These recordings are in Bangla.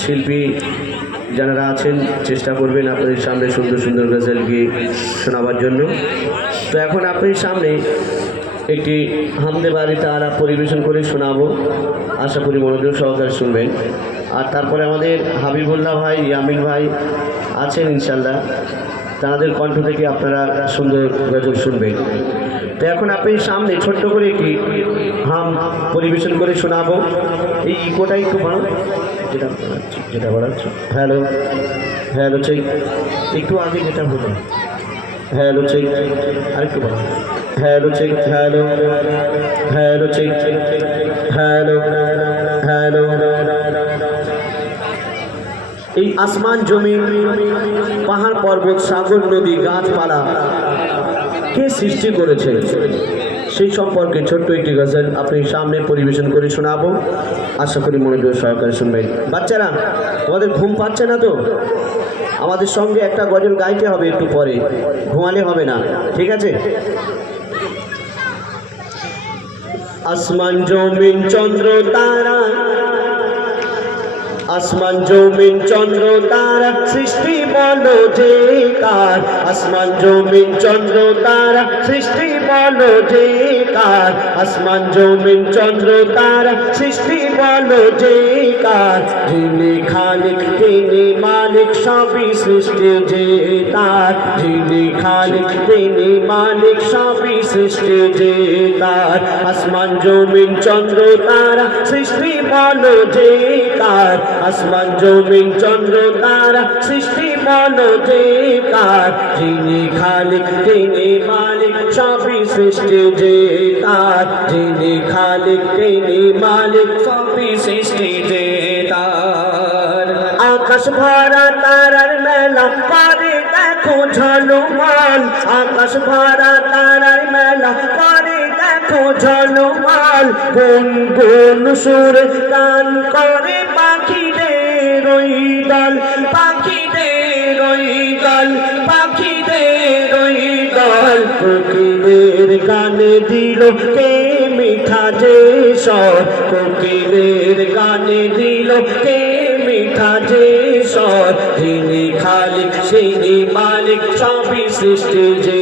শিল্পী যারা আছেন চেষ্টা করবেন আপনাদের সামনে সুন্দর সুন্দর গজল গিয়ে শোনাবার জন্য। তো এখন আপনাদের সামনে একটি হামদে বারি তাআলা পরিবেশন করে শোনাবো, আশা করি মনোযোগ সহকারে শুনবেন। আর তারপরে আমাদের হাবিবুল্লাহ ভাই, ইয়ামিন ভাই আছেন ইনশাল্লাহ, তাদের কণ্ঠ থেকে আপনারা সুন্দর গজল শুনবেন। তো এখন আপনার সামনে ছোট্ট করে একটি হাম পরিবেশন করে শোনাবো। এই ইকোটা একটু বাড়াও, যেটা বাড়াচ্ছ। হ্যালো হ্যালো চেক, একটু আগে যেটা বলো। হ্যালো চেক, আরেকটু বাড়াও। Hello check, hello hello check, hello hello. এই আসমান জমিন, পাহাড় পর্বত, সাগর নদী, গাছপালা কে সৃষ্টি করেছে সেই সম্পর্কে ছোট্ট একটি গজল আপনার সামনে পরিবেশন করে শোনাবো, আশা করি মনোযোগ সহকারে শুনবেন। বাচ্চারা তোমাদের ঘুম পাচ্ছে না তো? আমাদের সঙ্গে একটা গজল গাইতে হবে, একটু পরে ঘুমালে হবে না, ঠিক আছে? আসমান জমিন চন্দ্র তারা, আসমান জমিন চন্দ্র তারা সৃষ্টি বলো যে কার। আসমান জমিন চন্দ্র তারা সৃষ্টি বলো যে কার। আসমান জমিন চন্দ্র তারা সৃষ্টি বলো যে কার। যিনি খালিক তিনি মালিক সবই সৃষ্টি যে তার। যিনি খালিক তিনি মালিক সবই সৃষ্টি যে তার। আসমান জমিন চন্দ্র তারা সৃষ্টি বলো যে কার। আসমান জমিন চন্দ্র তারা সৃষ্টি বলো যে কার। যিনি খালিক তিনি মালিক সবই সৃষ্টি যে তার। যিনি খালিক তিনি মালিক সবই সৃষ্টি যে তার। আকাশ ভরা তারার মেলা করে দেখো ঝলমল। আকাশ ভরা তারার মেলা করে দেখো ঝলমল। গুন গুন সুরে গান করে পাখিদের ওই দল। পাখিদের ওই দল, পাখিদের ওই দল। কোকিলের গানে দিল কে মিঠা যে স্বর। কোকিলের গানে দিল কে মিঠা যে স্বর। যিনি খালিক তিনি মালিক সবই সৃষ্টি যে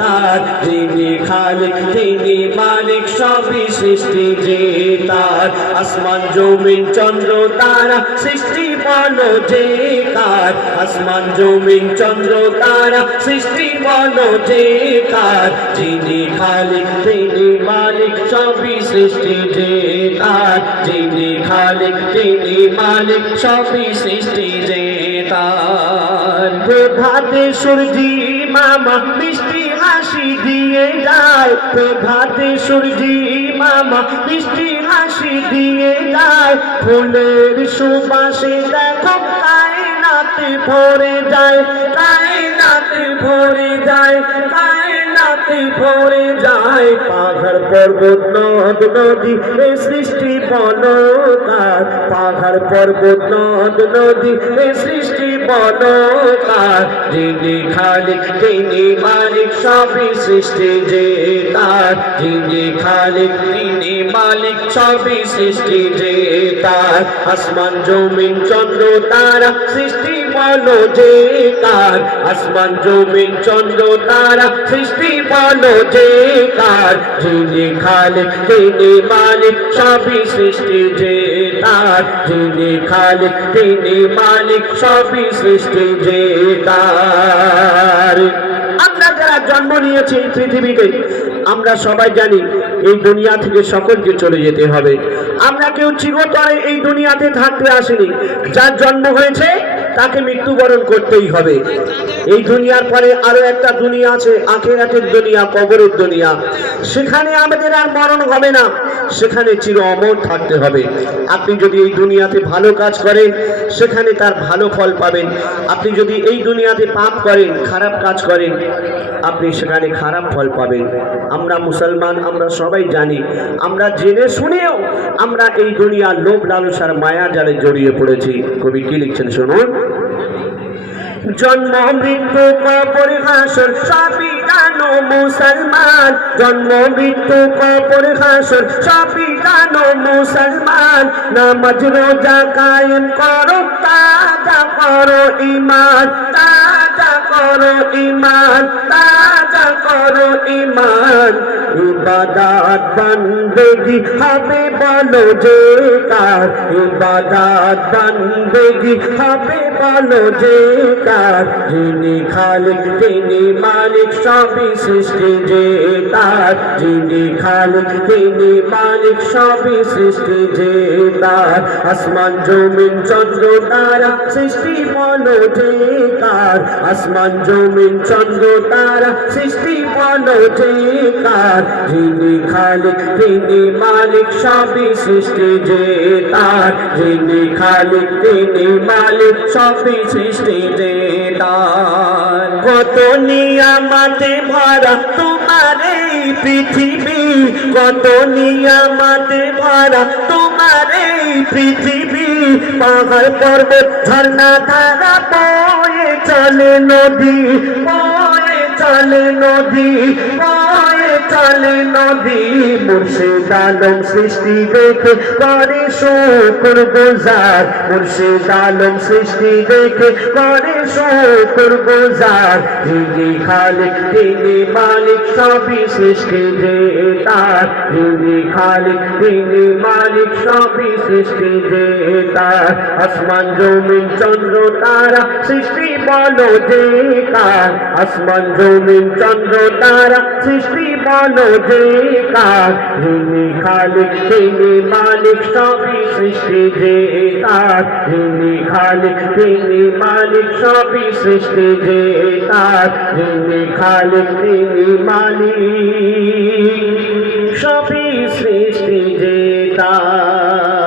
তার। যিনি খালিক তিনি মালিক সবই সৃষ্টি যে তার। আসমান জমিন চন্দ্র তারা সৃষ্টি বলো যে কার। আসমান জমিন চন্দ্র তারা সৃষ্টি বলো যে কার। যিনি খালিক তিনি মালিক সবই সৃষ্টি যে তার। যিনি খালিক তিনি মালিক সবই সৃষ্টি যে তার। প্রভাতে সূর্যি মামা মিষ্টি হাসি দিয়ে যায়। প্রভাতে সূর্যি মামা মিষ্টি হাসি দিয়ে যায়। ফুলের সুবাসে দেখো কায়নাতে ভরে যায়। কায়নাতে ভরে যায়, কায়নাতে ভরে যায়। পাহাড় পর্বত নদ নদী এ সৃষ্টি বলো কার। পাহাড় পর্বত নদ নদী এ সৃষ্টি বলো কার। যিনি খালিক তিনি মালিক সবই সৃষ্টি যে তার। যিনি খালিক তিনি মালিক সবই সৃষ্টি যে তার। আসমান জমিন চন্দ্র তারা সৃষ্টি বলো যে কার। আসমান জমিন চন্দ্র তারা সৃষ্টি বলো যে কার। যিনি খালিক তিনি মালিক সবই সৃষ্টি যে তার। যিনি খালিক তিনি মালিক সবই সৃষ্টি যে তার। আমরা যারা জন্ম নিয়েছি এই পৃথিবীতে, আমরা সবাই জানি এই দুনিয়া থেকে সকলকে চলে যেতে হবে। আমরা কেউ চিরতরে এই দুনিয়াতে থাকতে আসেনি। যার জন্ম হয়েছে তাকে মৃত্যুবরণ করতেই হবে। এই দুনিয়ার পরে আরো একটা দুনিয়া আছে, আখিরাতের দুনিয়া, কবরের দুনিয়া। সেখানে আমাদের আর মরণ হবে না, সেখানে চির অমর থাকতে হবে। আপনি যদি এই দুনিয়াতে ভালো কাজ করেন সেখানে তার ভালো ফল পাবেন। আপনি যদি এই দুনিয়াতে পাপ করেন, খারাপ কাজ করেন, আপনি সেখানে খারাপ ফল পাবেন। আমরা মুসলমান, আমরা সবাই জানি। আমরা জেনে শুনেও আমরা এই দুনিয়ার লোভ লালসার মায়া জালে জড়িয়ে পড়েছি। কবি কি লিখছেন শুনুন। জন্ম মৃত্যু কবর হাসর সবই জানো মুসলমান, জন্ম মৃত্যু কবর হাসর সবই জানো মুসলমান। নামাজ রোজা কায়েম করো, তাজা করো ঈমান, তাজা করো ঈমান, তাজা করো ঈমান। ইবাদত বন্দেগি হবে বলো যে কার, ইবাদত বন্দেগি হবে বলো যে কার। যিনি খালিক তিনি মালিক সবই সৃষ্টি যে তার, যিনি খালিক তিনি মালিক সবই সৃষ্টি যে তার। আসমান জমিন চন্দ্র তারা সৃষ্টি বলো যে কার, আসমান জমিন চন্দ্র তারা সৃষ্টি বলো যে কার। যিনি খালিক তিনি মালিক সবই সৃষ্টি যে তার, যিনি খালিক তিনি মালিক সবই সৃষ্টি যে তার। কত নিয়ামতে ভরা তোমার এই পৃথিবী, কত নিয়ামতে ভরা তোমার এই পৃথিবী। পাহাড় পর্বত ঝর্ণা ধারা বয়ে চলে নদী, বয়ে চলে নদী, বয়ে চলে নদী। মুর্শিদ আলম সৃষ্টি দেখে করে শুকর গুজার, মুর্শিদ আলম সৃষ্টি দেখে করে শুকর গুজার। যিনি খালিক তিনি মালিক সবই সৃষ্টি যে তার, যিনি খালিক তিনি মালিক সবই সৃষ্টি যে তার। আসমান জমিন চন্দ্র তারা সৃষ্টি বলো যে কার, আসমান জমিন চন্দ্র তারা সৃষ্টি বলো যে কার। যিনি খালিক তিনি মালিক সবই সৃষ্টি যে তার, যিনি খালিক তিনি মালিক সবই সৃষ্টি যে তার, যিনি খালিক তিনি মালিক সবই সৃষ্টি যে তার।